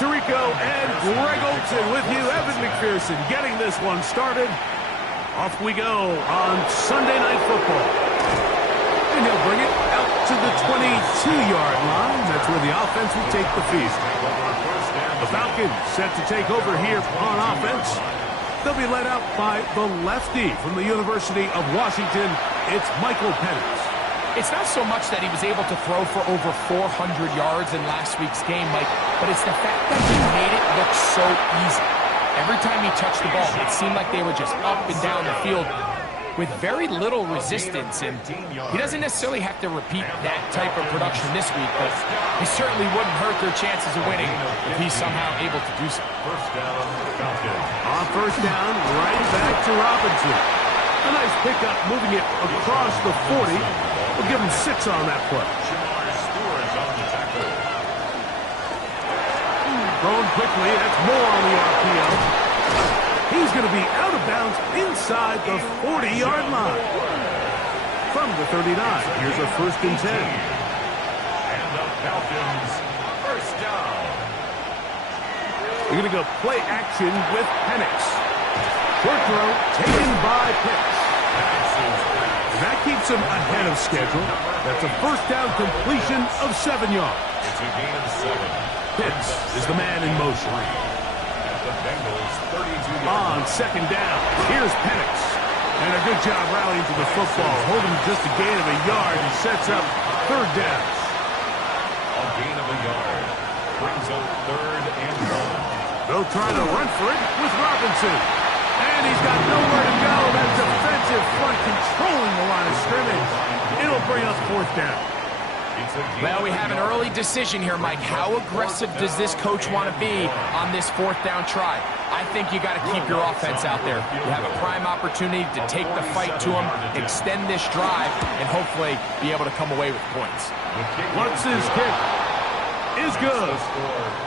Tirico and Greg Olson with you. Evan McPherson getting this one started. Off we go on Sunday Night Football. And he'll bring it out to the 22-yard line. That's where the offense will take the field. The Falcons set to take over here on offense. They'll be led out by the lefty from the University of Washington. It's Michael Penix. It's not so much that he was able to throw for over 400 yards in last week's game, Mike, but it's the fact that he made it look so easy. Every time he touched the ball, it seemed like they were just up and down the field with very little resistance, and he doesn't necessarily have to repeat that type of production this week, but he certainly wouldn't hurt their chances of winning if he's somehow able to do so. On first down, right back to Robinson. A nice pickup, moving it across the 40. We'll give him 6 on that play. Thrown quickly, that's more on the RPO. He's going to be out of bounds inside the 40-yard line. From the 39, here's a 1st and 10. And the Falcons, first down. We're going to go play action with Penix. Short throw taken by Pitts. And that keeps him ahead of schedule. That's a first down completion of 7 yards. It's a gain of 7. Pitts is the man in motion. At the Bengals, 32 On second down, here's Penix. And a good job rallying to the football, holding just a gain of a yard and sets up 3rd down. A gain of a yard brings up 3rd and 1. They'll try to run for it with Robinson. And he's got nowhere to go. That defensive front controlling the line of scrimmage. It'll bring up 4th down. Well, we have an early decision here, Mike. How aggressive does this coach want to be on this 4th down try? I think you got to keep your offense out there. You have a prime opportunity to take the fight to him, extend this drive, and hopefully be able to come away with points. Once his kick is good.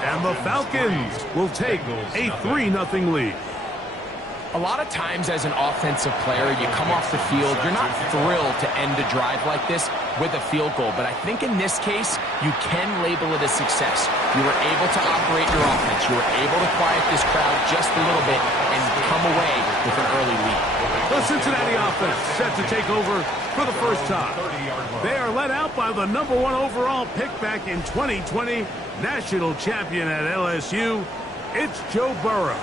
And the Falcons will take a 3-0 lead. A lot of times as an offensive player, you come off the field, you're not thrilled to end a drive like this with a field goal. But I think in this case, you can label it a success. You were able to operate your offense. You were able to quiet this crowd just a little bit and come away with an early lead. The Cincinnati offense set to take over for the first time. They are led out by the #1 overall pick back in 2020, national champion at LSU. It's Joe Burrow.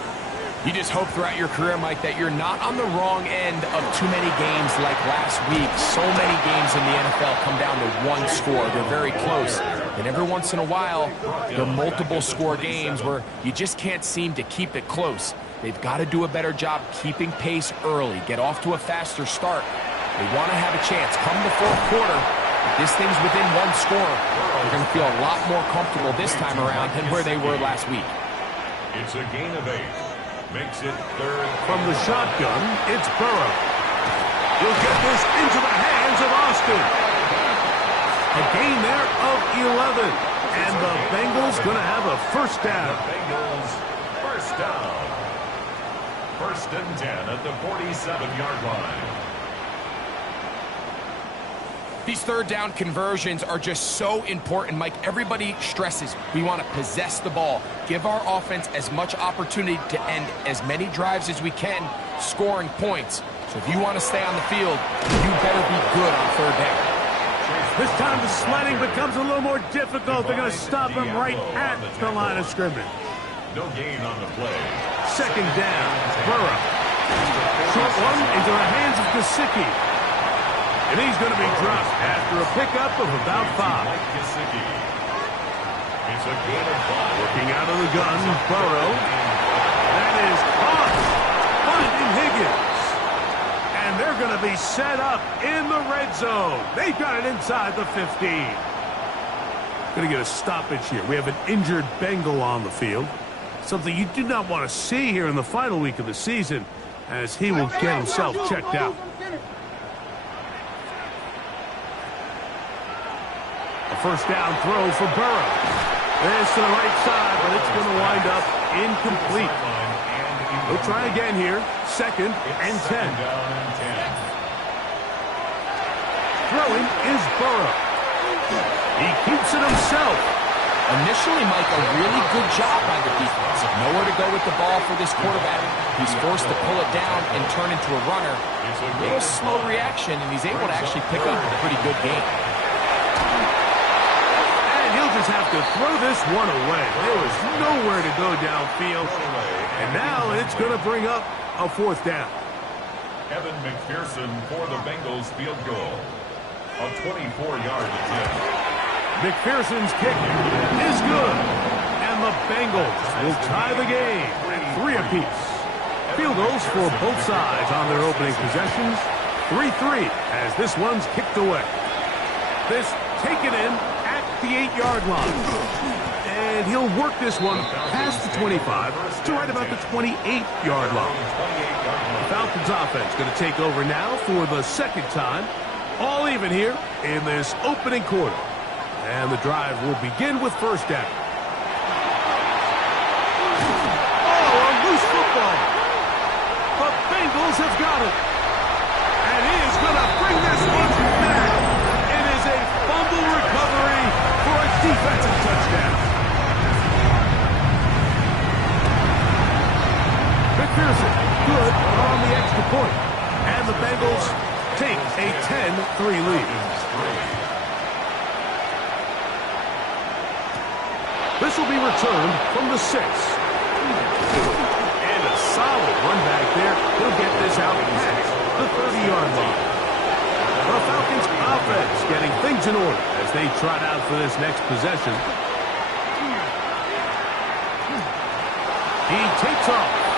You just hope throughout your career, Mike, that you're not on the wrong end of too many games like last week. So many games in the NFL come down to 1 score. They're very close. And every once in a while, there are multiple score games where you just can't seem to keep it close. They've got to do a better job keeping pace early, get off to a faster start. They want to have a chance. Come the 4th quarter, if this thing's within 1 score, they're going to feel a lot more comfortable this time around than where they were last week. It's a gain of 8. Makes it 3rd. From the shotgun, it's Burrow. He'll get this into the hands of Austin. A gain there of 11. And the Bengals going to have a first down. The Bengals, first down. 1st and 10 at the 47-yard line. These 3rd down conversions are just so important, Mike. Everybody stresses we want to possess the ball, give our offense as much opportunity to end as many drives as we can, scoring points. So if you want to stay on the field, you better be good on 3rd down. This time the sledding becomes a little more difficult. They're going to stop him right at the line of scrimmage. No gain on the play. 2nd down, Burrow. Short one into the hands of Gesicki. And he's going to be dropped after a pickup of about 5. It's a gain of 5. Working out of the gun, Burrow. That is caught. Hunted Higgins. And they're going to be set up in the red zone. They've got it inside the 15. Going to get a stoppage here. We have an injured Bengal on the field. Something you do not want to see here in the final week of the season, as he will get himself checked out. A first down throw for Burrow. This to the right side, but it's going to wind up incomplete. We'll try again here. 2nd and 10. Throwing is Burrow. He keeps it himself. Initially, Mike, a really good job by the defense. Nowhere to go with the ball for this quarterback. He's forced to pull it down and turn into a runner. A little slow reaction, and he's able to actually pick up a pretty good game. And he'll just have to throw this one away. There was nowhere to go downfield. And now it's going to bring up a fourth down. Evan McPherson for the Bengals field goal. A 24-yard attempt. McPherson's kick is good. And the Bengals will tie the game at 3 apiece. Field goals for both sides on their opening possessions. 3-3 as this one's kicked away. This taken in at the 8-yard line. And he'll work this one past the 25 to right about the 28-yard line. The Falcons offense going to take over now for the second time. All even here in this opening quarter. And the drive will begin with first down. Oh, a loose football. The Bengals have got it. And he is going to bring this one back. It is a fumble recovery for a defensive touchdown. McPherson, good on the extra point. And the Bengals take a 10-3 lead. This will be returned from the 6. And a solid run back there. He'll get this out past the 30-yard line. The Falcons offense getting things in order as they trot out for this next possession. He takes off.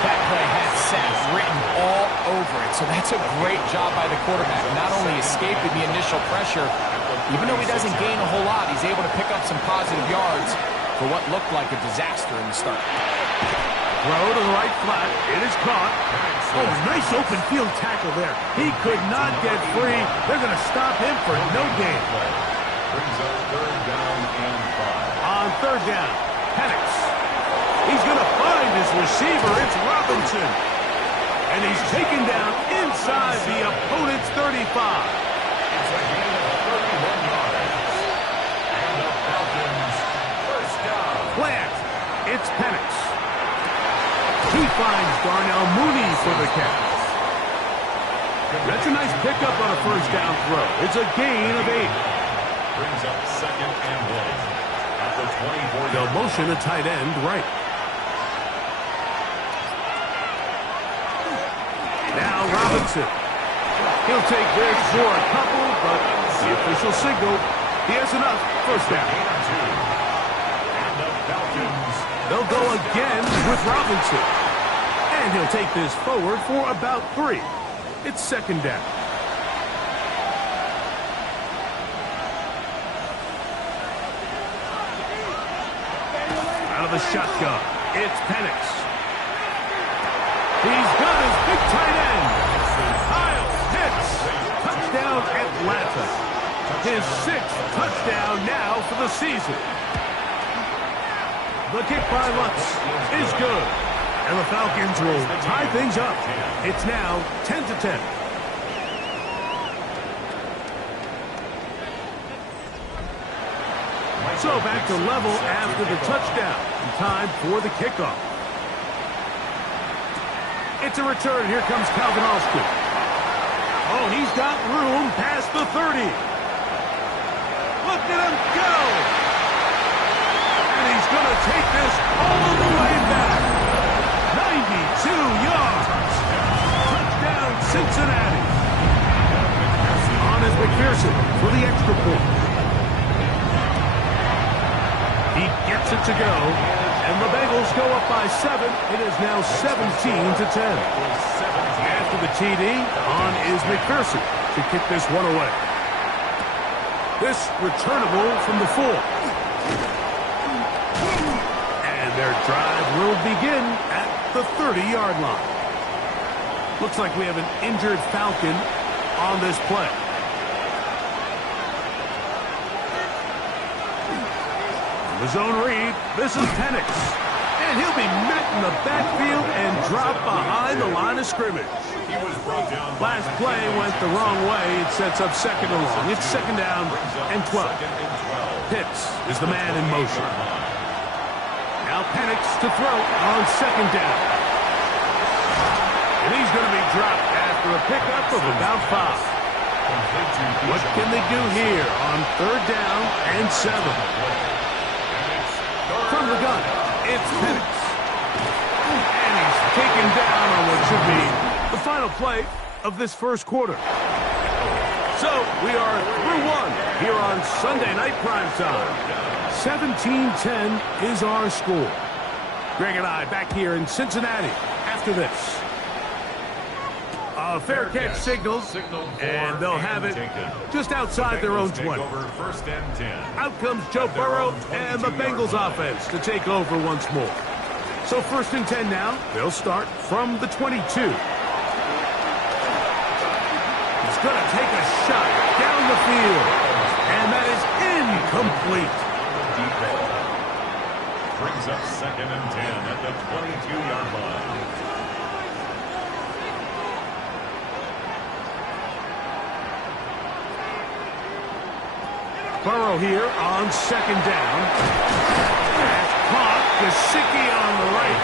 That play has sack written all over it, so that's a great job by the quarterback. Not only escaping the initial pressure, even though he doesn't gain a whole lot, he's able to pick up some positive yards for what looked like a disaster in the start. Throw to the right flat. It is caught. Oh, nice open field tackle there. He could not get free. They're going to stop him for no gain. Brings up third down and 5. On third down, Penix. He's going to find his receiver. It's Robinson. And he's taken down inside the opponent's 35. It's a gain of 31 yards. And the Falcons first down. Plant. It's Penix. He finds Darnell Mooney for the catch. That's a nice pickup on a first down throw. It's a gain of 8. Brings up second and 1. At the 24. They'll motion a tight end right. Now Robinson. He'll take this for a couple, but the official signal, he has enough. First down. And the Falcons. They'll go again with Robinson. And he'll take this forward for about 3. It's second down. Out of the shotgun, it's Penix. He's got his big tight end. Kyle Pitts. Touchdown Atlanta. His 6th touchdown now for the season. The kick by Lutz is good. And the Falcons will tie things up. It's now 10-10. So back to level after the touchdown. Time for the kickoff. It's a return. Here comes Calvin Austin. Oh, he's got room past the 30. Look at him go. And he's going to take this all the way back. 92 yards. Touchdown, Cincinnati. On is McPherson for the extra point. He gets it to go. And the Bengals go up by 7. It is now 17-10. After the TD, on is McPherson to kick this one away. This returnable from the 4. And their drive will begin at the 30-yard line. Looks like we have an injured Falcon on this play. The zone read, this is Penix. And he'll be met in the backfield and dropped behind the line of scrimmage. He was brought down. Last play went the wrong way. It sets up second and long. It's second down and 12. Second and 12. Pitts is the man in motion. Now Penix to throw on second down. And he's going to be dropped after a pickup of about 5. What can they do here on third down and 7? From the gun, it's Penix. And he's taken down on what should be the final play of this first quarter. So we are through one here on Sunday Night Primetime. 17-10 is our score. Greg and I back here in Cincinnati after this. Fair catch signals, and they'll have it just outside their own 20. Out comes Joe Burrow and the Bengals offense to take over once more. So 1st and 10 now. They'll start from the 22. He's going to take a shot down the field, and that is incomplete. Brings up 2nd and 10 at the 22-yard line. Burrow here on second down. That's caught. Gesicki on the right.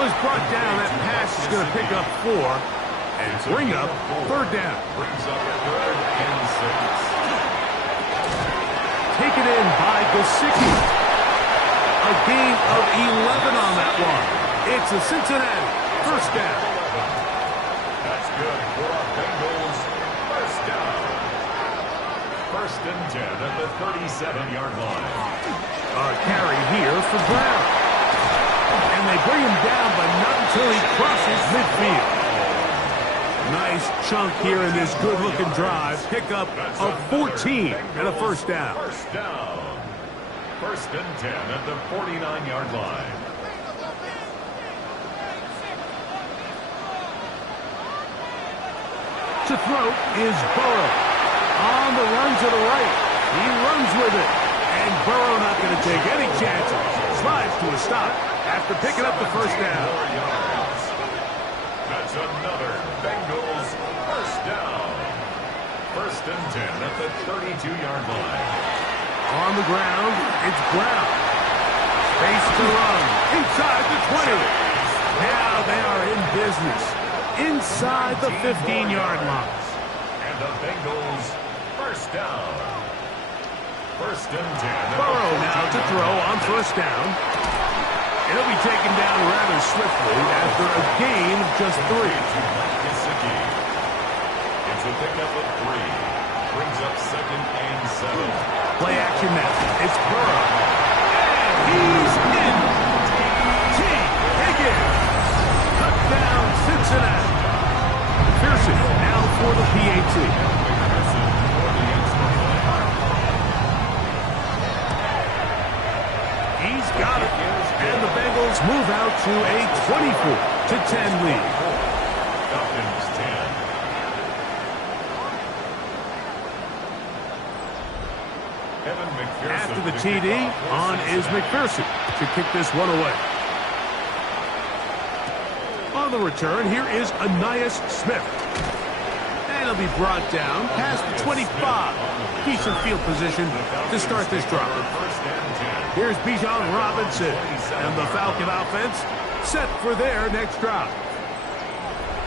Was brought down. That pass is going to pick up 4 and bring up 3rd down. Brings up 3rd and 6. Taken in by Gesicki. A gain of 11 on that one. It's a Cincinnati 1st down. That's good for our Bengals. 1st down. 1st and 10 at the 37-yard line. A carry here for Brown. And they bring him down, but not until he crosses midfield. Nice chunk here in this good-looking drive. Pickup of 14 and a 1st down. 1st down. 1st and 10 at the 49-yard line. To throw is Burrow. On the run to the right. He runs with it. And Burrow not going to take any chances. Slides to a stop after picking up the 1st down. That's another Bengals 1st down. 1st and 10 at the 32-yard line. On the ground, it's Brown. Space to run. Inside the 20. Now they are in business. Inside the 15-yard line. And the Bengals 1st down. 1st and 10. Burrow now to throw on 1st down. He'll be taken down rather swiftly after a gain of just 3. It's a pickup of 3. Brings up 2nd and 7. Play action now. It's Burrow. And he's in. T. Higgins. Cut down Cincinnati. Pearson now for the PAT. He's got it. And the Bengals move out to a 24-10 lead. Falcons 10. After the TD, on is McPherson to kick this one away. On the return, here is Ainias Smith. And he'll be brought down past the 25. Decent field position to start this drive. Here's Bijan Robinson and the Falcon offense set for their next drive.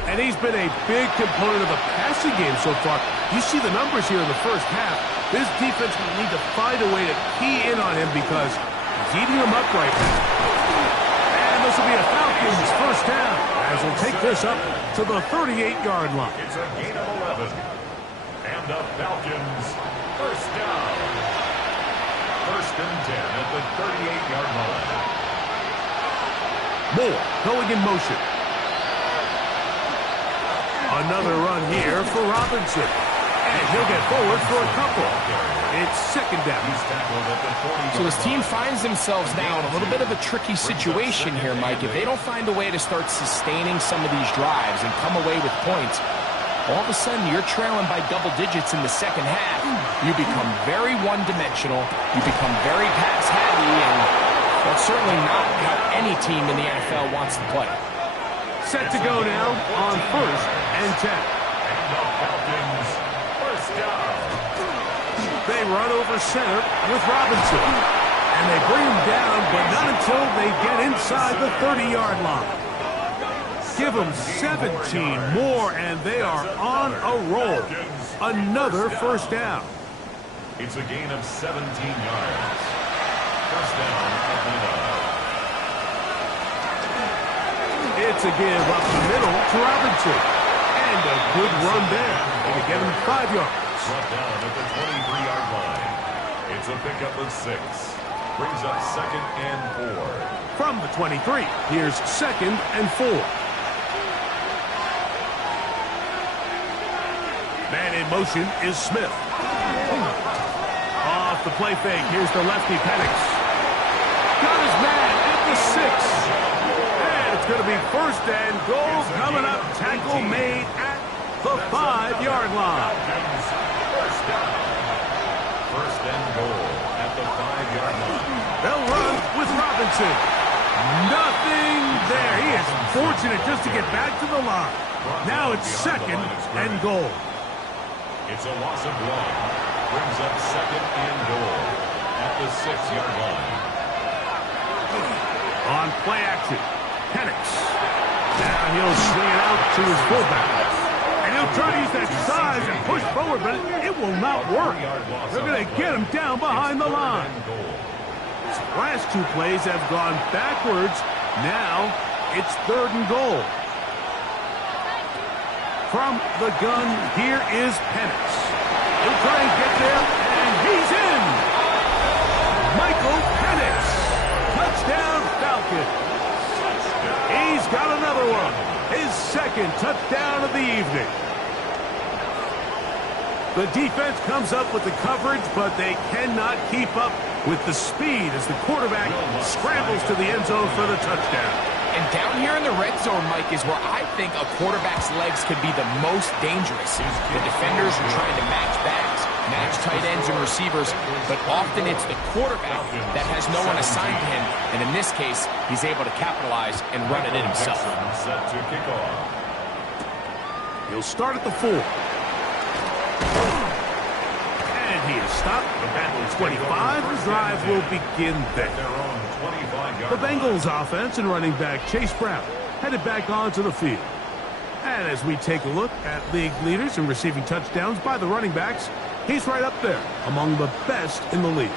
And he's been a big component of the passing game so far. You see the numbers here in the first half. This defense will need to find a way to key in on him because he's eating them up right now. And this will be a Falcons 1st down as we'll take this up to the 38-yard line. It's a gain of 11. And the Falcons 1st down. 1st and 10 at the 38-yard line. Moore going in motion. Another run here for Robinson. And he'll get forward for a couple. It's 2nd down. So his team finds themselves now in a little bit of a tricky situation here, Mike. If they don't find a way to start sustaining some of these drives and come away with points, all of a sudden you're trailing by double digits in the second half. You become very one-dimensional. You become very pass-heavy, and that's certainly not how any team in the NFL wants to play. Set to go now on 1st and 10. And the Falcons 1st down. They run over center with Robinson. And they bring him down, but not until they get inside the 30-yard line. Give them 17 more, and they are on a roll. Another first down. It's a gain of 17 yards. First down, Atlanta. It's a give up the middle to Robinson. And a good run there. They get him 5 yards. Brought down at the 23-yard line. It's a pickup of 6. Brings up 2nd and 4. From the 23, here's 2nd and 4. Man in motion is Smith. Off the play fake, here's the lefty Penix. Got his man at the 6. And it's going to be 1st and goal coming up. Tackle made at the 5-yard line. First down. 1st and goal at the 5-yard line. They'll run with Robinson. Nothing there. He is fortunate just to get back to the line. Now it's 2nd and goal. It's a loss of 1. Brings up 2nd and goal at the 6-yard line. On play action, Penix. Now he'll swing it out to his fullback. And he'll try to use that size and push forward, but it will not work. They're going to get him down behind the line. Last 2 plays have gone backwards. Now it's 3rd and goal. From the gun, here is Penix. He'll try and get there, and he's in. Michael Penix. Touchdown, Falcons. He's got another one. His 2nd touchdown of the evening. The defense comes up with the coverage, but they cannot keep up with the speed as the quarterback scrambles to the end zone for the touchdown. And down here in the red zone, Mike, is where I think a quarterback's legs could be the most dangerous. The defenders are trying to match backs, match tight ends and receivers, but often it's the quarterback that has no one assigned to him. And in this case, he's able to capitalize and run it in himself. Set to kick off. He'll start at the 4. And he is stopped at the 25. The drive will begin there. The Bengals offense and running back Chase Brown headed back onto the field. And as we take a look at league leaders in receiving touchdowns by the running backs, he's right up there among the best in the league.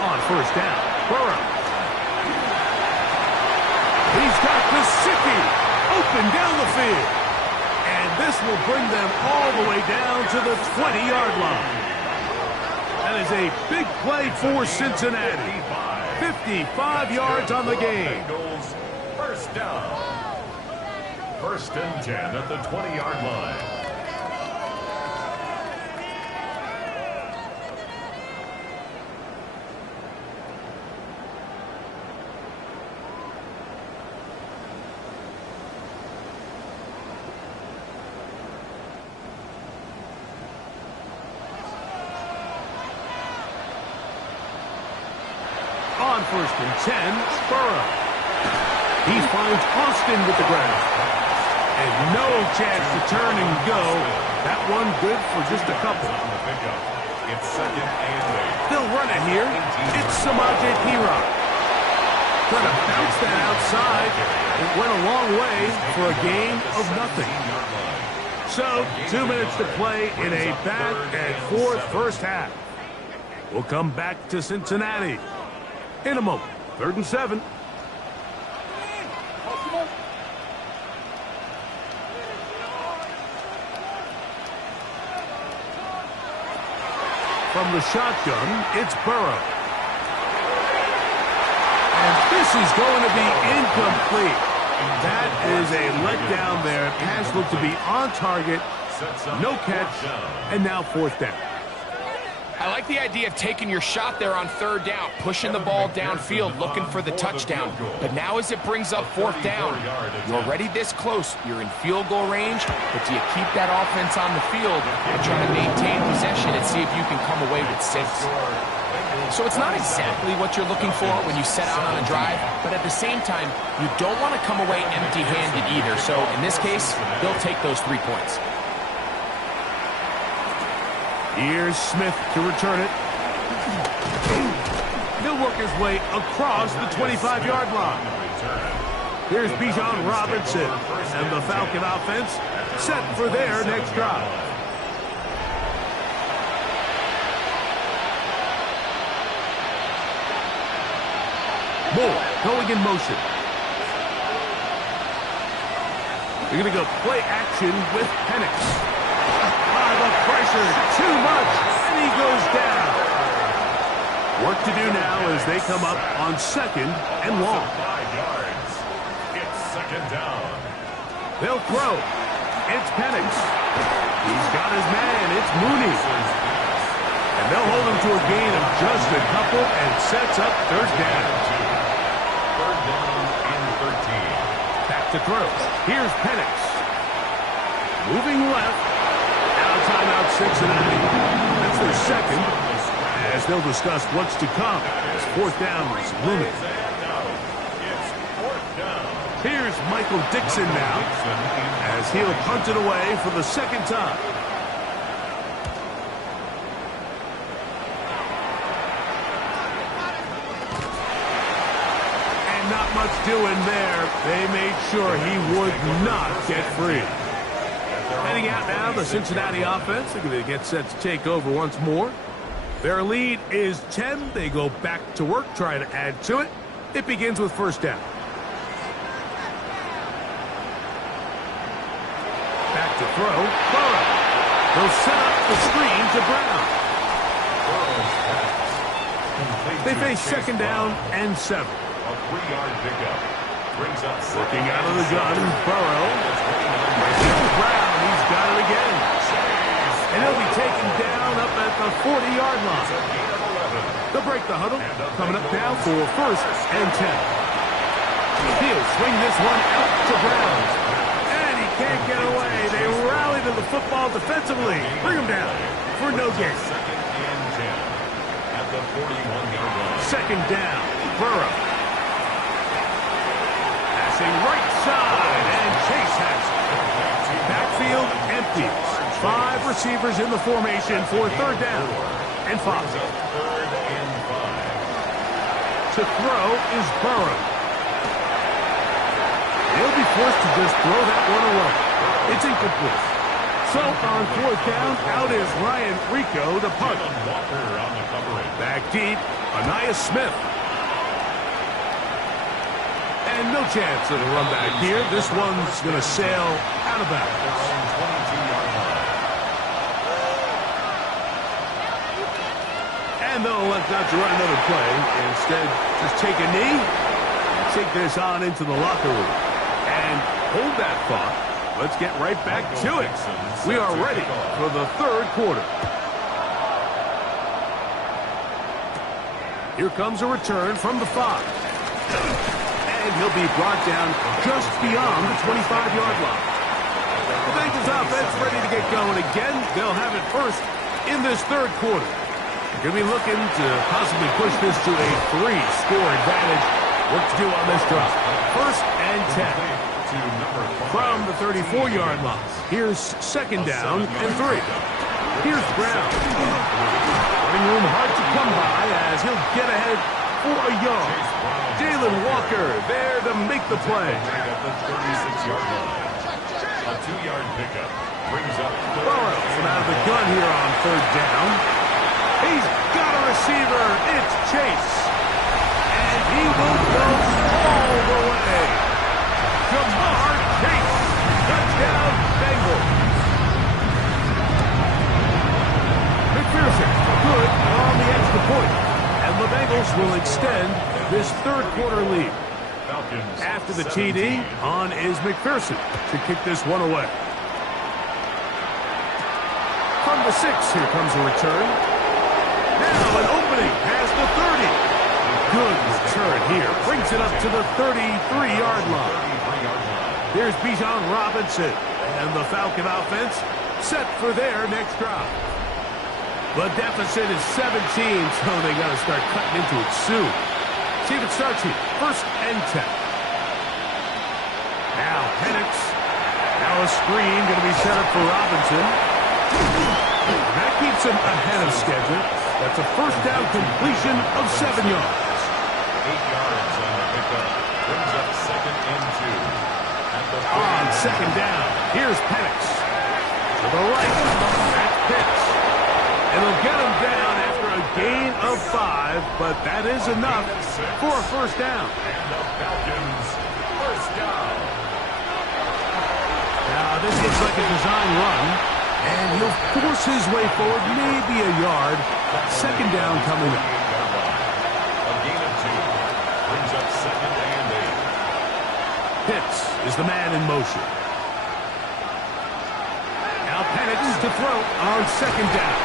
On first down, Burrow. He's got Gesicki open down the field. And this will bring them all the way down to the 20-yard line. That is a big play for Cincinnati. 55 yards on the game. First down. 1st and 10 at the 20-yard line. On 1st and 10, Burrow. He finds Austin with the ground. And no chance to turn and go. That one good for just a couple. It's 2nd and 8. They'll run it here. It's Samaje Perine. Trying to bounce that outside. It went a long way for a gain of nothing. So, 2 minutes to play in a back-and-forth first half. We'll come back to Cincinnati in a moment. 3rd and 7. From the shotgun, it's Burrow. And this is going to be incomplete. That is a letdown there. Pass looked to be on target. No catch. And now 4th down. I like the idea of taking your shot there on 3rd down, pushing the ball downfield, looking for the touchdown. But now as it brings up 4th down, you're already this close. You're in field goal range, but do you keep that offense on the field and try to maintain possession and see if you can come away with 6? So it's not exactly what you're looking for when you set out on a drive, but at the same time, you don't want to come away empty-handed either. So in this case, they'll take those 3 points. Here's Smith to return it. He'll work his way across the 25-yard line. Here's Bijan Robinson, and the Falcon offense set for their next drive. Moore going in motion. They're going to go play action with Penix. The pressure, too much, and he goes down. Work to do now as they come up on 2nd and long. 5 yards. It's 2nd down. They'll throw. It's Penix. He's got his man. It's Mooney. And they'll hold him to a gain of just a couple and sets up 3rd down. 3rd down and 13. Back to throw. Here's Penix. Moving left. Out of timeout, Cincinnati. That's their 2nd. As they'll discuss what's to come as 4th down is looming. It's 4th down. Here's Michael Dixon now as he'll punt it away for the 2nd time. And not much doing there. They made sure he would not get free. Heading out now, the Cincinnati offense. They're going to get set to take over once more. Their lead is 10. They go back to work, trying to add to it. It begins with 1st down. Back to throw. Burrow. They'll set up the screen to Brown. They face 2nd down and 7. A 3-yard pickup. Brings up Looking out of the gun, Burrow. Brown, he's got it again. And he'll be taken down up at the 40-yard line. They'll break the huddle. Coming up now for 1st and 10. He'll swing this one out to Brown. And he can't get away. They rally to the football defensively. Bring him down for no gain. 2nd and 10 at the 41-yard line. 2nd down, Burrow. Passing right side, and Chase has it. Backfield empties. 5 receivers in the formation for 3rd down and 5. 3rd and 5. To throw is Burrow. He'll be forced to just throw that one away. It's incomplete. So on 4th down, out is Ryan Rico to punt. Walker on the coverage. Back deep, Anaya Smith. And no chance of a run back here. This one's going to sail out of bounds. 22-yard line. And they'll elect not to run another play. Instead, just take a knee and take this on into the locker room. And hold that thought. Let's get right back to it. We are ready for the 3rd quarter. Here comes a return from the 5. And he'll be brought down just beyond the 25-yard line. The Bengals offense ready to get going again. They'll have it first in this 3rd quarter. They're going to be looking to possibly push this to a 3-score advantage. What to do on this drive? 1st and 10. From the 34-yard line. Here's 2nd down and 3. Here's Brown. Running room hard to come by as he'll get ahead for a yard. Jalen Walker there to make the play. At the 36-yard line. A 2-yard pickup. Brings up Burrow from out of the gun here on 3rd down. He's got a receiver. It's Chase. And he will go all the way. Jamar Chase. Touchdown, Bengals. McPherson good on the extra point. And the Bengals will extend this 3rd quarter lead. After the TD, on is McPherson to kick this one away. From the 6, here comes a return. Now an opening past the 30. Good return here. Brings it up to the 33-yard line. Here's Bijan Robinson. And the Falcon offense set for their next drive. The deficit is 17, so they got to start cutting into it soon. See if it starts here. 1st and 10. Now Penix. Now a screen going to be set up for Robinson. That keeps Puts him ahead of schedule. That's a first down completion of 7 yards. 8 yards on the pickup. Brings up 2nd and 2. On 2nd down, here's Penix. To the right, that's Pitts. It'll get him down after a gain of 5, but that is enough for a first down. And the Falcons, first down. Now, this looks like a design run, and he'll force his way forward, maybe a yard. 2nd down coming up. A gain of 2. Brings up 2nd and 8. Pitts is the man in motion. Now Penix to throw on 2nd down.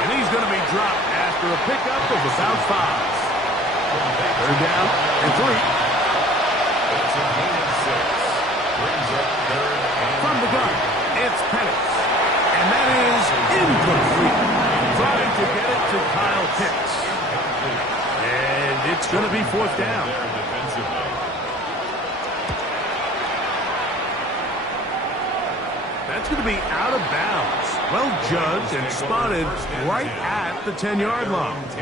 And he's going to be dropped after a pickup of about 5. 3rd down and 3. It's a gain of 6. Brings up 3rd and From the gun, it's Penix. And that is incomplete. Trying to get it to Kyle Pitts. And it's going to be 4th down. there defensively. That's going to be out of bounds. Well judged and spotted right at the 10-yard line. The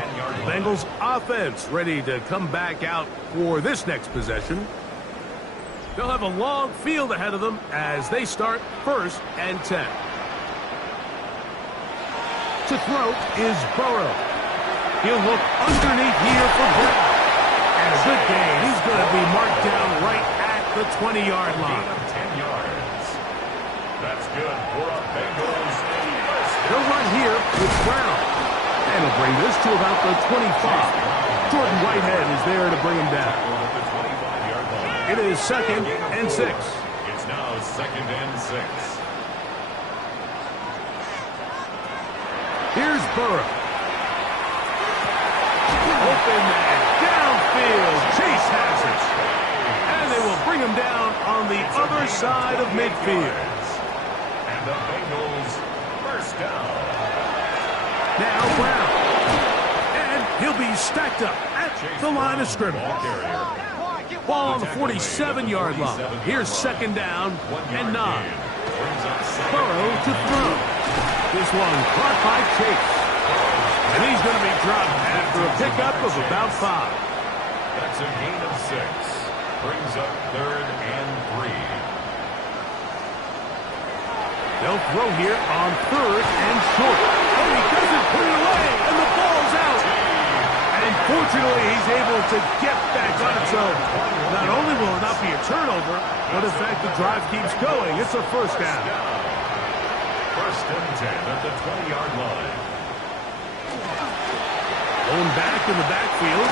Bengals offense ready to come back out for this next possession. They'll have a long field ahead of them as they start 1st and 10. To throw is Burrow. He'll look underneath here for Brown. And a good gain. He's going to be marked down right at the 20-yard line. 10 yards. That's good for a Bengals first. They'll run here with Brown. And he'll bring this to about the 25. Jordan Whitehead is there to bring him down. At the 25-yard line. It is 2nd and 6. It's now 2nd and 6. Here's Burrow. Open man, downfield. Chase has it. And they will bring him down on the other side of midfield. And the Bengals first down. Now Brown. And he'll be stacked up at the line of scrimmage. Ball carrier. Ball on the 47-yard line. Here's 2nd down and 9. Brings up 2nd. Burrow to throw. This one caught by Chase. And he's going to be dropped after a pickup of about 5. That's a gain of 6. Brings up 3rd and 3. They'll throw here on 3rd and short. Oh, he doesn't put it away, and the ball's out. And fortunately, he's able to get back on its own. Not only will it not be a turnover, but in fact, the drive keeps going. It's a first down. 1st and 10 at the 20-yard line. Going back in the backfield.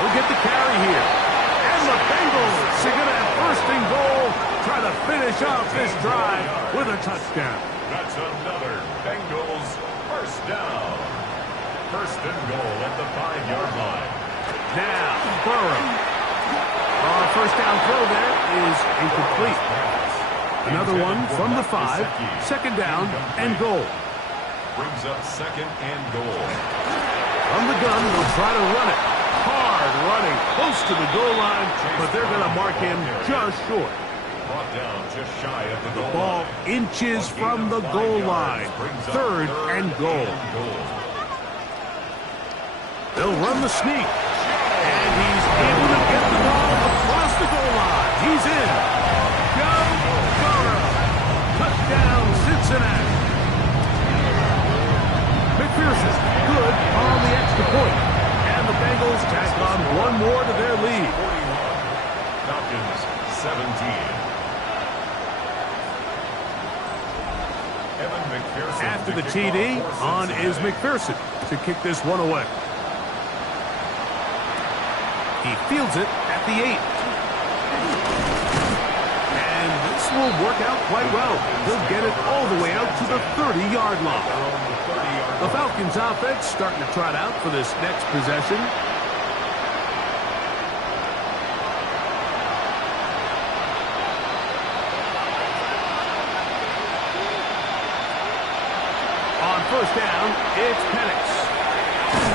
We'll get the carry here. And the Bengals are going to have 1st and goal. Try to finish off this drive with a touchdown. That's another Bengals first down. 1st and goal at the 5-yard line. Now, Burrow. First down throw there is incomplete. Another one from the 5. 2nd down and goal. Brings up 2nd and goal. From the gun, they'll try to run it. Hard running, close to the goal line, but they're going to mark him just short. Brought down just shy of the goal Ball line. inches from the goal line. 3rd and goal. They'll run the sneak. And he's able to get the ball across the goal line. He's in. Go Burrow. Touchdown, Cincinnati. McPherson, good on the extra point. And the Bengals tack on one more to their lead. 41. Falcons 17. Evan McPherson. After the TD, on is McPherson to kick this one away. He fields it at the 8. And this will work out quite well. He'll get it all the way out to the 30-yard line. The Falcons offense starting to trot out for this next possession. On first down, it's Penix.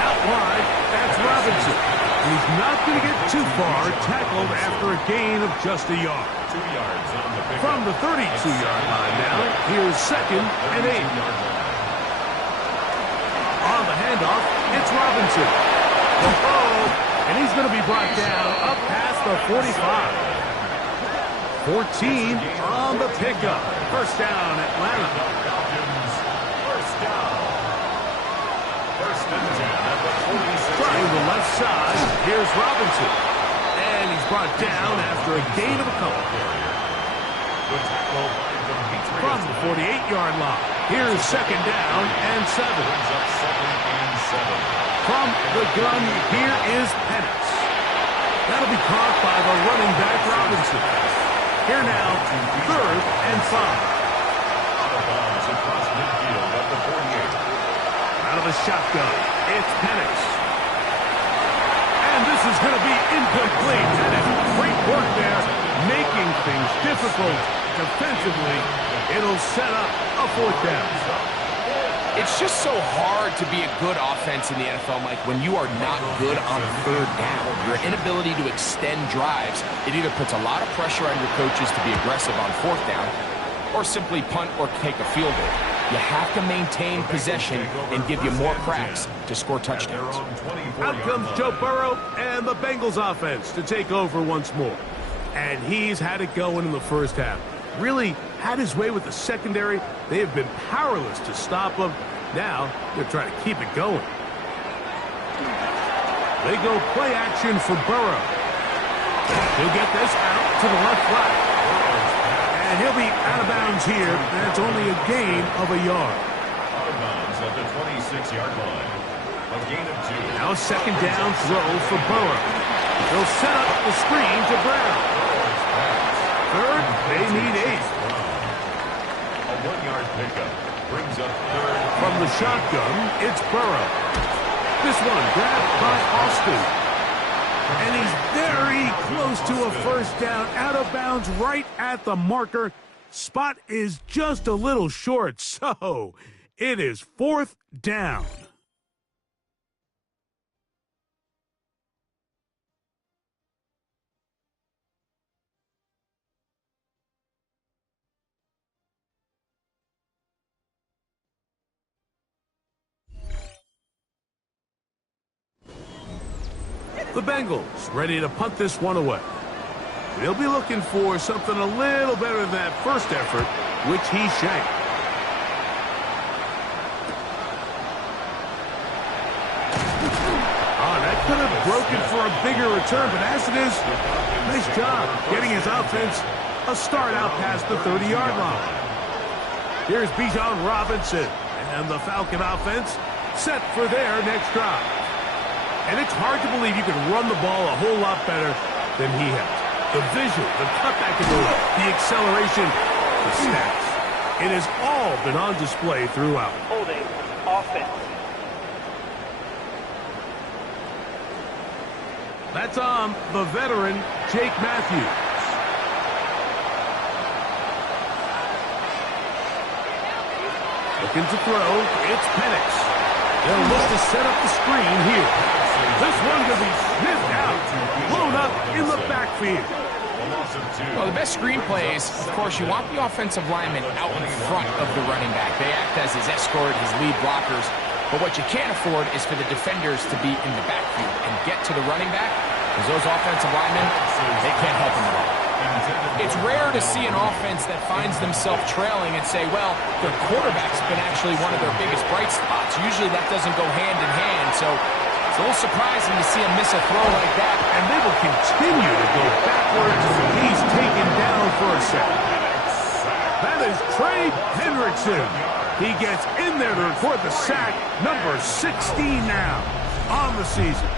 Out wide, that's Robinson. He's not going to get too far, tackled after a gain of just a yard. 2 yards on the pickup. From the 32-yard line now, here's 2nd and 8. handoff. It's Robinson. And he's going to be brought down up past the 45. 14 on the pickup. First down, Atlanta. First down. First and 10 at the 46. Trying the left side. Here's Robinson. And he's brought down after a gain of a couple. The tackle by Demetrius. From the 48-yard line. Here's second down and 7. Brings up second and 7. From the gun, here is Penix. That'll be caught by the running back Robinson. Here now, third and 5. Out of bounds across midfield at the 48. Out of the shotgun, it's Penix. And this is going to be incomplete. Great work there, making things difficult defensively. It'll set up a fourth down. It's just so hard to be a good offense in the NFL, Mike, when you are not good on third down. Your inability to extend drives, it either puts a lot of pressure on your coaches to be aggressive on fourth down or simply punt or take a field goal. You have to maintain possession and give you more cracks to score touchdowns. Out comes Joe Burrow and the Bengals offense to take over once more. And he's had it going in the first half. Really had his way with the secondary. They have been powerless to stop him. Now they're trying to keep it going. They go play action for Burrow. He'll get this out to the left flat. And he'll be out of bounds here. That's only a gain of a yard. Out of bounds at the 26-yard line. A gain of 2. Now a second down throw for Burrow. They'll set up the screen to Brown. Third, they need 8. A 1-yard pickup brings up third. From the shotgun, it's Burrow. This one grabbed by Austin. And he's very close to a first down. Out of bounds right at the marker. Spot is just a little short, so it is fourth down. The Bengals ready to punt this one away. They'll be looking for something a little better than that first effort, which he shanked. Oh, that could have broken for a bigger return, but as it is, nice job getting his offense a start out past the 30-yard line. Here's Bijan Robinson, and the Falcon offense set for their next drive. And it's hard to believe you can run the ball a whole lot better than he has. The vision, the cutback ability, the acceleration, the stats. It has all been on display throughout. Holding offense. That's on the veteran, Jake Matthews. Looking to throw, it's Penix. They'll look to set up the screen here. This one going to be sniffed out, blown up in the backfield. Well, the best screenplays, of course, you want the offensive lineman out in front of the running back. They act as his escort, his lead blockers. But what you can't afford is for the defenders to be in the backfield and get to the running back, because those offensive linemen, they can't help him at all. It's rare to see an offense that finds themselves trailing and say, well, their quarterback's been actually one of their biggest bright spots. Usually that doesn't go hand in hand, so it's a little surprising to see him miss a throw like that. And they will continue to go backwards. He's taken down for a second. That is Trey Hendrickson. He gets in there to record the sack, number 16 now on the season.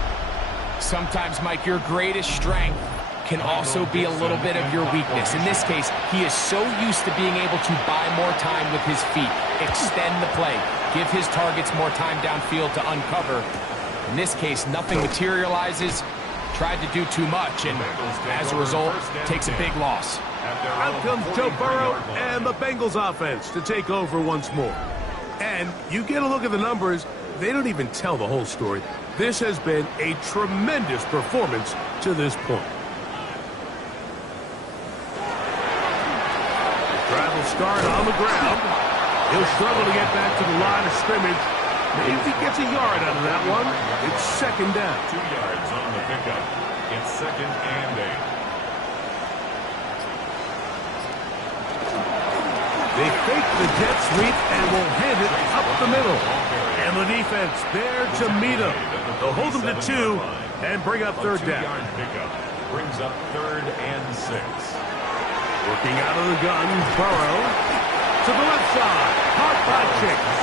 Sometimes, Mike, your greatest strength can also be a little bit of your weakness. In this case, he is so used to being able to buy more time with his feet, extend the play, give his targets more time downfield to uncover. In this case, nothing materializes, tried to do too much, and as a result, takes a big loss. Out comes Joe Burrow and the Bengals offense to take over once more. And you get a look at the numbers, they don't even tell the whole story. This has been a tremendous performance to this point. Drive will start on the ground. He'll struggle to get back to the line of scrimmage. Maybe gets a yard out of that one. It's second down. 2 yards on the pickup. It's second and 8. They fake the jet sweep and will hand it up the middle. And the defense there to meet them. They'll hold them to 2 and bring up third down. 2-yard pickup brings up third and 6. Working out of the gun, Burrow to the left side. Caught by Chicks.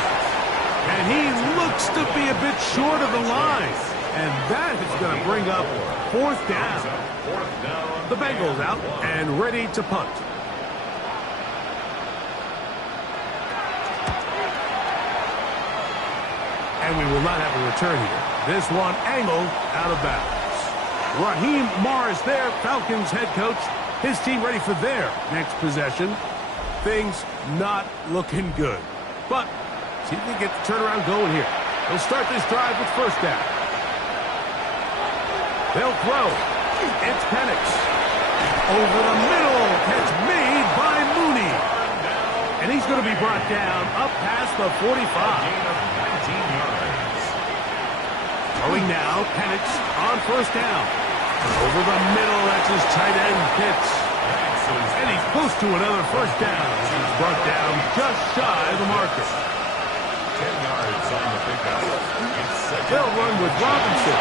And he looks to be a bit short of the line. And that is going to bring up fourth down. The Bengals out and ready to punt. And we will not have a return here. This one angled out of bounds. Raheem Morris there, Falcons head coach. His team ready for their next possession. Things not looking good. But see if they get the turnaround going here. They'll start this drive with first down. They'll throw. It's Penix. Over the middle. Catch made by Mooney. And he's going to be brought down up past the 45. Throwing now, Penix on first down. Over the middle, that's his tight end, Pitts. And he's close to another first down. He's brought down just shy of the marker. 10 yards on the pickup. They'll run with Robinson.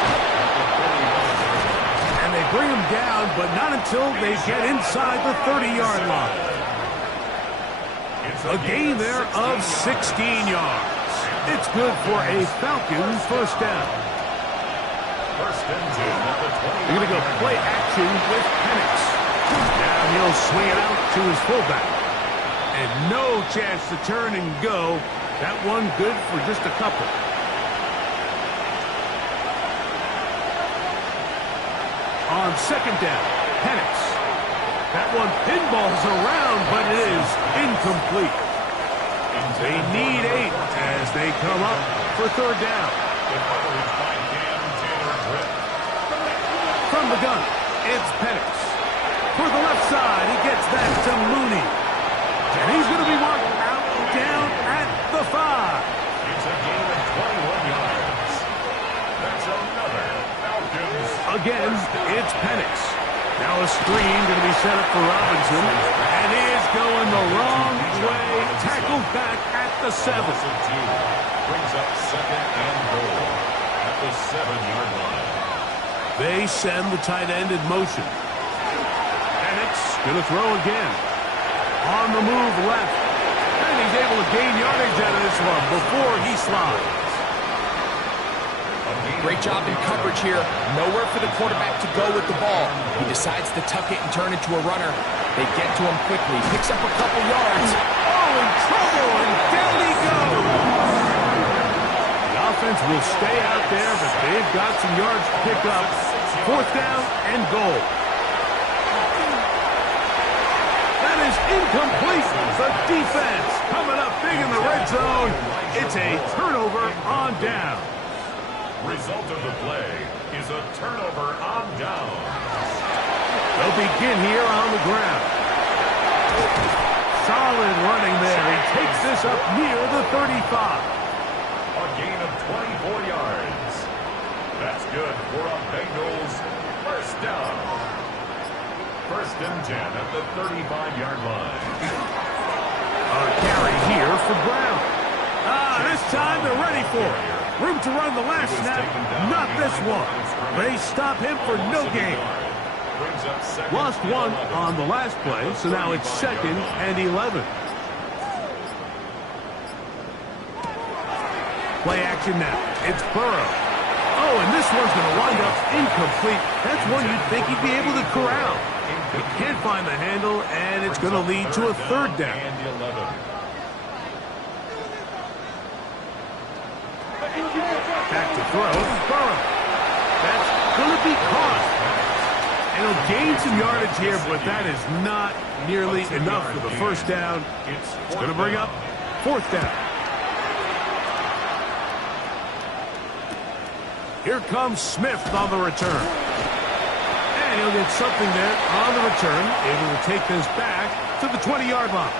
And they bring him down, but not until they get inside the 30-yard line. A gain there of 16 yards. It's good for a Falcons first down. First and 10 at the 20. They're going to go play action with Penix. Now he'll swing it out to his fullback. And no chance to turn and go. That one good for just a couple. On second down, Penix. That one pinballs around, but it is incomplete. They need 8 as they come up for third down. From the gun, it's Penix. For the left side, he gets that to Mooney. And he's going to be marked out down at the 5. It's a gain of 21 yards. That's another Falcons. Again, it's Penix. Now a screen going to be set up for Robinson. And he is going the wrong way. Tackled back at the 7. Brings up second and goal at the 7-yard line. They send the tight end in motion. Penix going to throw again. On the move left. And he's able to gain yardage out of this one before he slides. Great job in coverage here. Nowhere for the quarterback to go with the ball. He decides to tuck it and turn into a runner. They get to him quickly. Picks up a couple yards. Oh, in trouble, and down he goes. The offense will stay out there, but they've got some yards to pick up. Fourth down and goal. That is incomplete. The defense coming up big in the red zone. It's a turnover on down. Result of the play is a turnover on down. They'll begin here on the ground. Solid running there. He takes this up near the 35. A gain of 24 yards. That's good for a Bengals first down. First and 10 at the 35-yard line. A carry here for Brown. This time they're ready for it. Room to run the last snap. Not this one. They stop him for no gain. Lost one on the last play, so now it's second and 11. Play action now. It's Burrow. Oh, and this one's going to wind up incomplete. That's one you'd think he'd be able to corral. He can't find the handle, and it's going to lead to a third down. Back to throw. Burrow. That's going to be caught. And he'll gain some yardage here, but that is not nearly enough for the first down. It's going to bring up fourth down. Here comes Smith on the return. And he'll get something there on the return, able to take this back to the 20-yard line.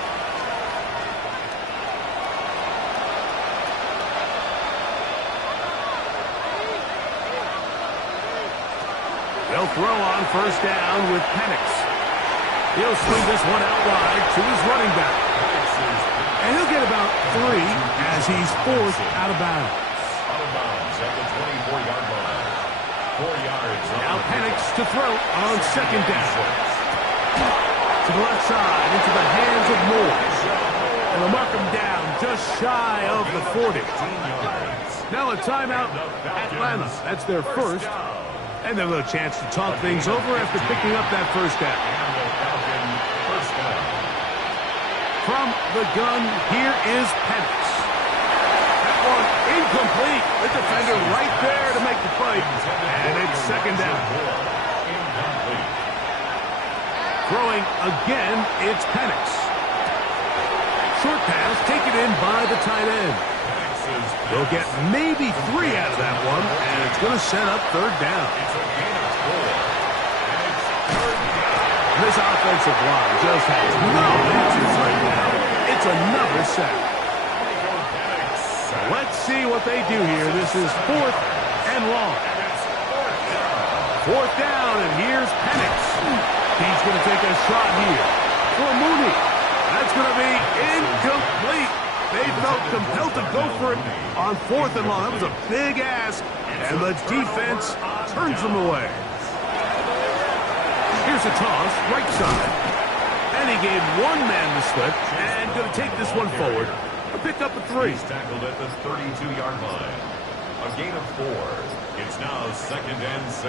throw on first down with Penix. He'll swing this one out wide to his running back. And he'll get about 3 as he's forced out of bounds. Out of bounds at the 24-yard line. 4 yards. Now Penix to throw on second down. To the left side, into the hands of Moore. And they'll mark him down just shy of the 40. Now a timeout, Atlanta. That's their first. And they'll have a chance to talk things over after picking up that first down. From the gun, here is Penix. That one incomplete. The defender right there to make the play. And it's second down. Throwing again, it's Penix. Short pass taken in by the tight end. They'll get maybe 3 out of that one, and it's going to set up third down. This offensive line just has no answers right now. It's another sack. Let's see what they do here. This is 4th and long. 4th down, and here's Penix. He's going to take a shot here for Mooney. That's going to be incomplete. They felt compelled to go for it on 4th and long. That was a big ask, and the defense turns them away. Here's a toss, right side. And he gave one man the slip, and going to take this one forward. A pick up a 3. He's tackled at the 32-yard line. A gain of 4. It's now 2nd and 6.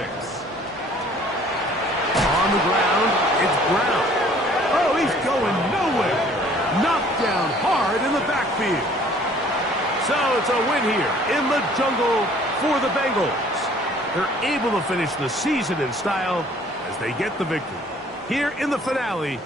On the ground, it's Brown. Oh, he's going nowhere. Knocked down hard in the backfield. So it's a win here in the jungle for the Bengals. They're able to finish the season in style as they get the victory. Here in the finale,